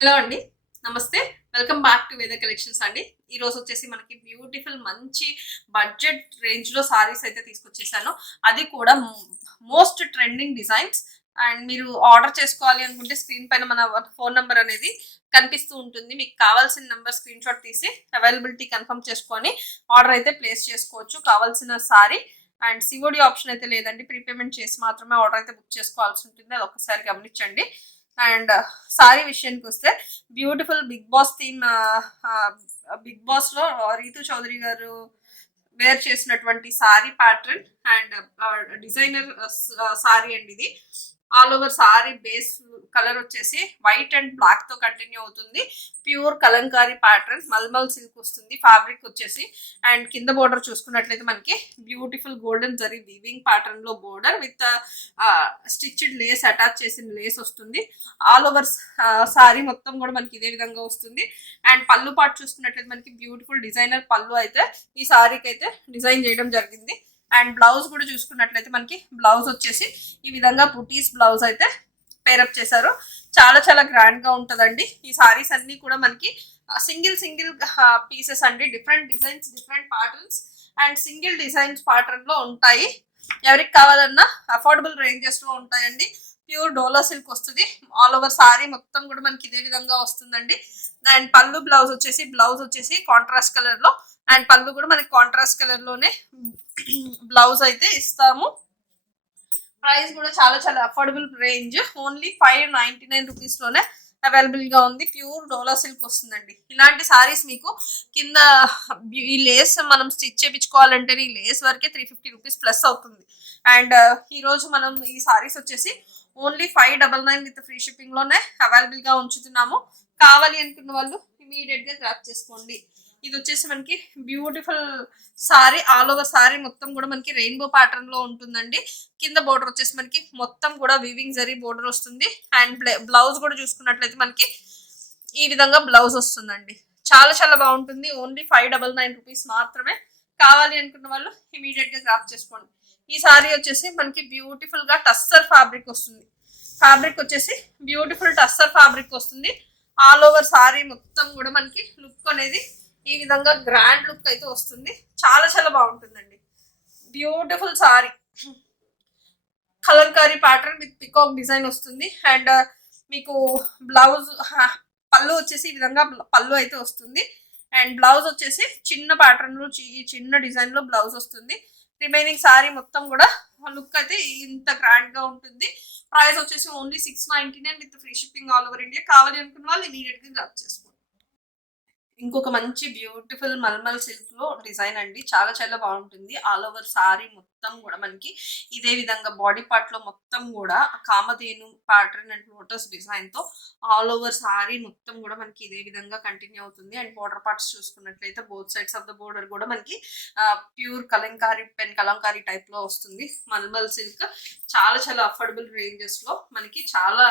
Hello అండి. నమస్తే. Welcome back to వేద కలెక్షన్స్ అండి. ఈరోజు వచ్చేసి మనకి బ్యూటిఫుల్ మంచి బడ్జెట్ రేంజ్‌లో సారీస్ అయితే తీసుకొచ్చేసాను. అది కూడా మోస్ట్ ట్రెండింగ్ డిజైన్స్. అండ్ మీరు ఆర్డర్ చేసుకోవాలి అనుకుంటే స్క్రీన్ పైన మన ఫోన్ నంబర్ అనేది కనిపిస్తూ ఉంటుంది. మీకు కావాల్సిన నంబర్ స్క్రీన్‌షాట్ తీసి అవైలబిలిటీ కన్ఫర్మ్ చేసుకొని ఆర్డర్ అయితే ప్లేస్ చేసుకోవచ్చు. కావాల్సిన సారీ అండ్ సిఓడి ఆప్షన్ అయితే లేదండి. ప్రీపేమెంట్ చేసి మాత్రమే ఆర్డర్ అయితే బుక్ చేసుకోవాల్సి ఉంటుంది. అది ఒక్కసారి గమనించండి. అండ్ సారీ విషయానికి వస్తే beautiful Bigg Boss theme, Bigg Boss లో రీతు చౌదరి గారు వేర్ చేసినటువంటి sari pattern and designer sari అండి. ఇది all over sari base colour వచ్చేసి వైట్ అండ్ బ్లాక్ తో కంటిన్యూ అవుతుంది. Pure Kalamkari pattern mulmul silk వస్తుంది. ఫ్యాబ్రిక్ వచ్చేసి అండ్ కింద బోర్డర్ చూసుకున్నట్లయితే మనకి beautiful golden zari weaving pattern లో border with stitched lace attach చేసిన లేస్ వస్తుంది. ఆల్ ఓవర్ సారీ మొత్తం కూడా మనకి ఇదే విధంగా వస్తుంది. అండ్ పళ్ళు పాటు చూసుకున్నట్లయితే మనకి బ్యూటిఫుల్ డిజైనర్ పళ్ళు అయితే ఈ సారీకి అయితే డిజైన్ చేయడం జరిగింది. అండ్ బ్లౌజ్ కూడా చూసుకున్నట్లయితే మనకి బ్లౌజ్ వచ్చేసి ఈ విధంగా బుటీస్ బ్లౌజ్ అయితే పేరప్ చేశారు. చాలా చాలా గ్రాండ్ గా ఉంటదండి. ఈ సారీస్ అన్ని కూడా మనకి సింగిల్ పీసెస్ అండి. Different designs, different patterns and single designs pattern లో ఉంటాయి. ఎవరికి కావాలన్నా అఫోర్డబుల్ రేంజెస్ లో ఉంటాయండి. ప్యూర్ డోలా సిల్క్ వస్తుంది. ఆల్ ఓవర్ సారీ మొత్తం కూడా మనకి ఇదే విధంగా వస్తుందండి. అండ్ పళ్ళు బ్లౌజ్ వచ్చేసి కాంట్రాస్ట్ కలర్ లో అండ్ పళ్ళు కూడా మనకి కాంట్రాస్ట్ కలర్ లోనే బ్లౌజ్ అయితే ఇస్తాము. ప్రైస్ కూడా చాలా చాలా అఫోర్డబుల్ రేంజ్. ఓన్లీ 599 రూపీస్ లోనే అవైలబుల్ గా ఉంది. ప్యూర్ డోలా సిల్క్ వస్తుందండి. ఇలాంటి సారీస్ మీకు కింద ఈ లేస్ మనం స్టిచ్ చేయించుకోవాలంటే ఈ లేస్ వరకే 350 రూపీస్ ప్లస్ అవుతుంది. అండ్ ఈ రోజు మనం ఈ సారీస్ వచ్చేసి ఓన్లీ 599 విత్ ఫ్రీ షిప్పింగ్ లోనే అవైలబుల్ గా ఉంచుతున్నాము. కావాలి అనుకున్న వాళ్ళు ఇమీడియట్ గా గ్రాప్ చేసుకోండి. ఇది వచ్చేసి మనకి beautiful sorry. All over sari మొత్తం కూడా మనకి రెయిన్బో ప్యాటర్న్ లో ఉంటుందండి. కింద బోర్డర్ వచ్చేసి మనకి మొత్తం కూడా వివింగ్ జరీ బోర్డర్ వస్తుంది. అండ్ బ్లౌజ్ కూడా చూసుకున్నట్లయితే మనకి ఈ విధంగా బ్లౌజ్ వస్తుందండి. చాలా చాలా బాగుంటుంది. ఓన్లీ 599 రూపీస్ మాత్రమే. కావాలి అనుకున్న వాళ్ళు ఇమీడియట్ గా గ్రాప్ చేసుకోండి. ఈ సారీ వచ్చేసి మనకి బ్యూటిఫుల్ గా టస్సర్ ఫ్యాబ్రిక్ వస్తుంది. ఫ్యాబ్రిక్ వచ్చేసి బ్యూటిఫుల్ టస్సర్ ఫ్యాబ్రిక్ వస్తుంది. ఆల్ ఓవర్ సారీ మొత్తం కూడా మనకి లుక్ అనేది ఈ విధంగా గ్రాండ్ లుక్ అయితే వస్తుంది. చాలా చాలా బాగుంటుందండి. Beautiful sorry Kalamkari pattern with peacock design వస్తుంది. అండ్ మీకు బ్లౌజ్ పళ్ళు వచ్చేసి ఈ విధంగా పళ్ళు అయితే వస్తుంది. అండ్ బ్లౌజ్ వచ్చేసి చిన్న ప్యాటర్న్ లో చిన్న డిజైన్ లో బ్లౌజ్ వస్తుంది. రిమైనింగ్ సారీ మొత్తం కూడా లుక్ అయితే ఇంత గ్రాండ్ గా ఉంటుంది. ప్రైస్ వచ్చేసి only 699 with free shipping all over India. కావాలి అనుకున్న వాళ్ళు ఇమీడియట్ గా గ్రాప్ చేసుకోండి. ఇంకొక మంచి బ్యూటిఫుల్ మల్మల్ సిల్క్ లో డిజైన్ అండి. చాలా చాలా బాగుంటుంది. ఆల్ ఓవర్ సారీ మొత్తం కూడా మనకి ఇదే విధంగా బాడీ పార్ట్ లో మొత్తం కూడా Kamadhenu pattern and lotus design తో ఆల్ ఓవర్ సారీ మొత్తం కూడా మనకి ఇదే విధంగా కంటిన్యూ అవుతుంది. అండ్ బోర్డర్ పార్ట్స్ చూసుకున్నట్లయితే both sides of the border కూడా మనకి pure Kalamkari pen Kalamkari type లో వస్తుంది. మల్మల్ సిల్క్ చాలా చాలా అఫోర్డబుల్ రేంజెస్ లో మనకి చాలా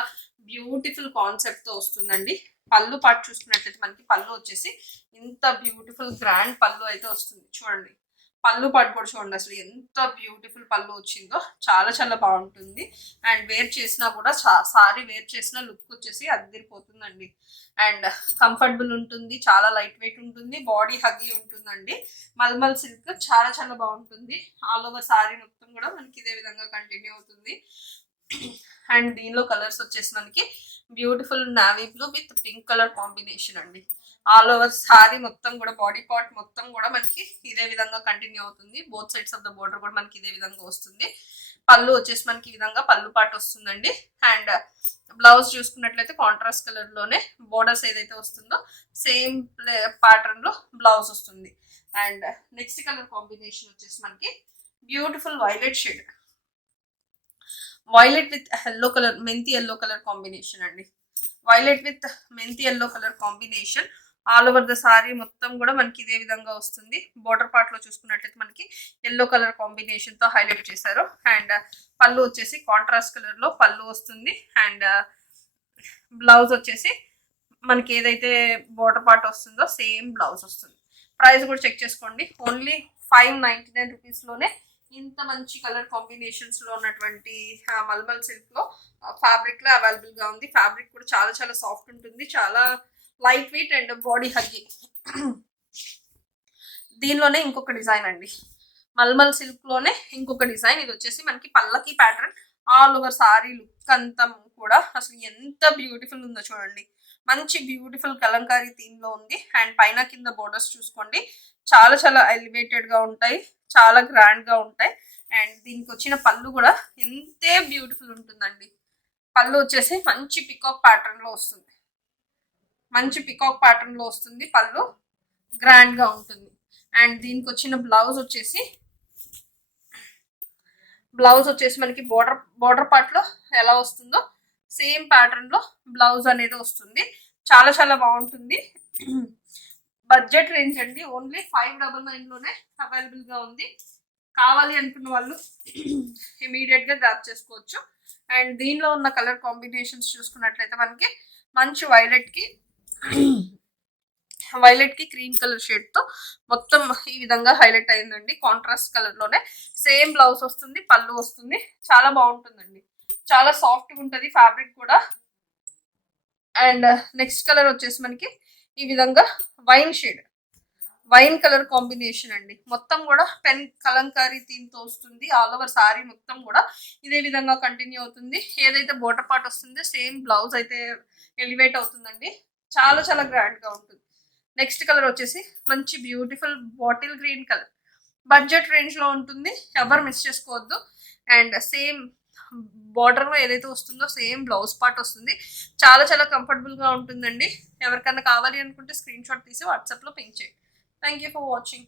బ్యూటిఫుల్ కాన్సెప్ట్ తో వస్తుందండి. పళ్ళు పాటు చూసుకున్నట్లయితే మనకి పళ్ళు వచ్చేసి ఇంత బ్యూటిఫుల్ గ్రాండ్ పళ్ళు అయితే వస్తుంది. చూడండి పళ్ళు పాటు కూడా చూడండి అసలు ఎంత బ్యూటిఫుల్ పళ్ళు వచ్చిందో. చాలా చాలా బాగుంటుంది. అండ్ వేర్ చేసినా కూడా సారీ వేర్ చేసిన లుక్ వచ్చేసి అదిరిపోతుందండి. అండ్ కంఫర్టబుల్ ఉంటుంది. చాలా లైట్ వెయిట్ ఉంటుంది. బాడీ హగ్గీ ఉంటుందండి. మల్మల్ సిల్క్ చాలా చాలా బాగుంటుంది. ఆల్ ఓవర్ సారీ మొత్తం కూడా మనకి ఇదే విధంగా కంటిన్యూ అవుతుంది. అండ్ దీనిలో కలర్స్ వచ్చేసి మనకి beautiful navy blue with pink colour combination అండి. ఆల్ ఓవర్ సారీ మొత్తం కూడా బాడీ పార్ట్ మొత్తం కూడా మనకి ఇదే విధంగా కంటిన్యూ అవుతుంది. Both sides of the border కూడా మనకి ఇదే విధంగా వస్తుంది. పళ్ళు వచ్చేసి మనకి ఈ విధంగా పళ్ళు పాటు వస్తుందండి. అండ్ బ్లౌజ్ చూసుకున్నట్లయితే కాంట్రాస్ట్ కలర్ లోనే బోర్డర్స్ ఏదైతే వస్తుందో సేమ్ ప్యాటర్న్ లో బ్లౌజ్ వస్తుంది. అండ్ నెక్స్ట్ కలర్ కాంబినేషన్ వచ్చేసి మనకి beautiful violet shade, violet with yellow colour, మెంతి ఎల్లో కలర్ కాంబినేషన్ అండి. వైలెట్ విత్ మెంతి yellow colour combination. All over the sorry మొత్తం కూడా మనకి ఇదే విధంగా వస్తుంది. బోర్డర్ పార్ట్ లో చూసుకున్నట్లయితే మనకి ఎల్లో కలర్ కాంబినేషన్ తో హైలైట్ చేశారు. అండ్ పళ్ళు వచ్చేసి కాంట్రాస్ట్ కలర్ లో పళ్ళు వస్తుంది. అండ్ బ్లౌజ్ వచ్చేసి మనకి ఏదైతే బోర్డర్ పార్ట్ వస్తుందో సేమ్ బ్లౌజ్ వస్తుంది. ప్రైస్ కూడా చెక్ చేసుకోండి. ఓన్లీ 599 రూపీస్ లోనే ఇంత మంచి కలర్ కాంబినేషన్స్ లో ఉన్నటువంటి మల్మల్ సిల్క్ లో ఫ్యాబ్రిక్ లో అవైలబుల్ గా ఉంది. ఫ్యాబ్రిక్ కూడా చాలా చాలా సాఫ్ట్ ఉంటుంది, చాలా light weight and body huggy. దీనిలోనే ఇంకొక డిజైన్ అండి, మల్మల్ సిల్క్ లోనే ఇంకొక డిజైన్. ఇది వచ్చేసి మనకి పల్లకి pattern, all over sorry look అంతా కూడా అసలు ఎంత బ్యూటిఫుల్ ఉందో చూడండి. మంచి బ్యూటిఫుల్ కలంకారీ థీమ్ లో ఉంది. అండ్ పైన కింద బోర్డర్స్ చూసుకోండి, చాలా చాలా ఎలివేటెడ్ గా ఉంటాయి, చాలా గ్రాండ్ గా ఉంటాయి. అండ్ దీనికి వచ్చిన పళ్ళు కూడా ఎంతే బ్యూటిఫుల్ ఉంటుందండి. పళ్ళు వచ్చేసి మంచి పికాక్ ప్యాటర్న్ లో వస్తుంది, మంచి పికాక్ ప్యాటర్న్ లో వస్తుంది. పళ్ళు గ్రాండ్ గా ఉంటుంది. అండ్ దీనికి వచ్చిన బ్లౌజ్ వచ్చేసి మనకి బోర్డర్ పార్ట్ లో ఎలా వస్తుందో సేమ్ ప్యాటర్న్ లో బ్లౌజ్ అనేది వస్తుంది. చాలా చాలా బాగుంటుంది. బడ్జెట్ రేంజ్ అండి, ఓన్లీ 599 లోనే అవైలబుల్ గా ఉంది. కావాలి అనుకున్న వాళ్ళు ఇమీడియట్ గా గ్రాప్ చేసుకోవచ్చు. అండ్ దీనిలో ఉన్న కలర్ కాంబినేషన్స్ చూసుకున్నట్లయితే మనకి మంచి వైలెట్ కి క్రీమ్ కలర్ షేడ్ తో మొత్తం ఈ విధంగా హైలైట్ అయిందండి. కాంట్రాస్ట్ కలర్ లోనే సేమ్ బ్లౌజ్ వస్తుంది, పళ్ళు వస్తుంది. చాలా బాగుంటుందండి, చాలా సాఫ్ట్ గా ఉంటుంది ఫ్యాబ్రిక్ కూడా. అండ్ నెక్స్ట్ కలర్ వచ్చేసి మనకి ఈ విధంగా వైన్ కలర్ కాంబినేషన్ అండి. మొత్తం కూడా పెన్ కలంకారీ థీమ్ తో వస్తుంది. ఆల్ ఓవర్ సారీ మొత్తం కూడా ఇదే విధంగా కంటిన్యూ అవుతుంది. ఏదైతే బోర్డర్ పార్ట్ వస్తుందో సేమ్ బ్లౌజ్ అయితే ఎలివేట్ అవుతుందండి. చాలా చాలా గ్రాండ్ గా ఉంటుంది. నెక్స్ట్ కలర్ వచ్చేసి మంచి beautiful bottle green colour, budget range లో ఉంటుంది, ఎవరు మిస్ చేసుకోవద్దు. అండ్ సేమ్ బార్డర్ లో ఏదైతే వస్తుందో సేమ్ బ్లౌజ్ పార్ట్ వస్తుంది. చాలా చాలా కంఫర్టబుల్ గా ఉంటుందండి. ఎవరికన్నా కావాలి అనుకుంటే స్క్రీన్ షాట్ తీసి వాట్సాప్ లో పింక్ చేయండి. Thank you for watching.